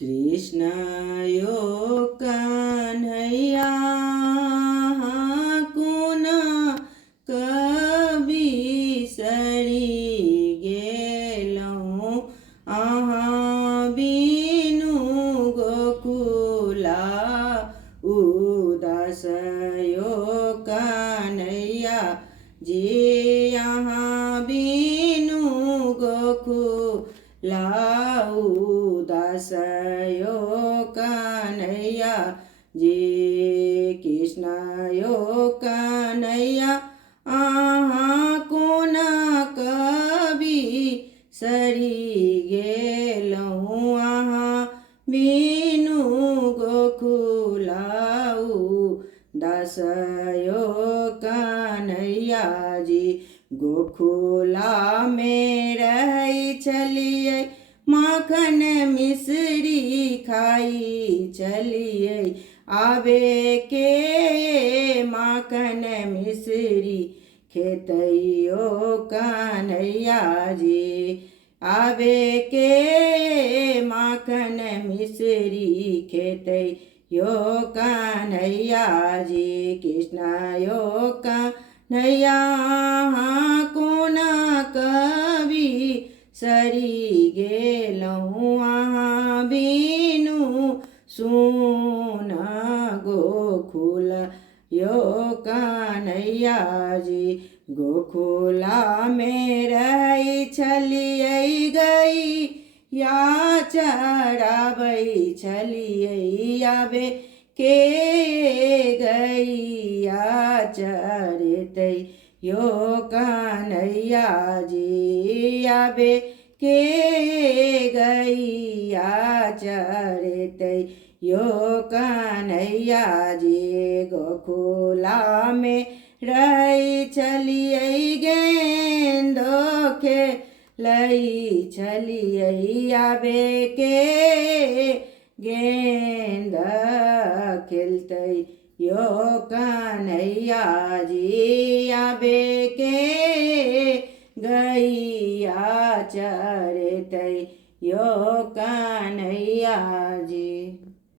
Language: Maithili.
कृष्ण यो कन्हैया कुन कवि सरी गेलौं अहाँ बिनु गोकुला उदास यो कन्हैया जी यहाँ बिनु गोकुला उदास यो कन्हैया जी कृष्ण यो कन्हैया अहाँ कुन कवि सरी गेलौं अहाँ बिनु गोकुला उदास यो कन्हैया जी गोकुला में रहै छलियै माखन मिश्री खाई चलिए आबे के माखन मिश्री खेतैयो कन्हैया जी आबे के माखन मिश्री खेतैयो कन्हैया जी कृष्ण यो कन्हैया कुन कवि सरी गेलौं अहाँ बिनु सुन गोकुल यो कन्हैया जी गोकुला में रहै छलियै गई या चराबै छलियै आबे के गैया चरतै यो कन्हैया जी आबे के गैया चरतै यो कन्हैया जी गोकुला में रहै छलियै गेंदो खेलै छलियै आबे के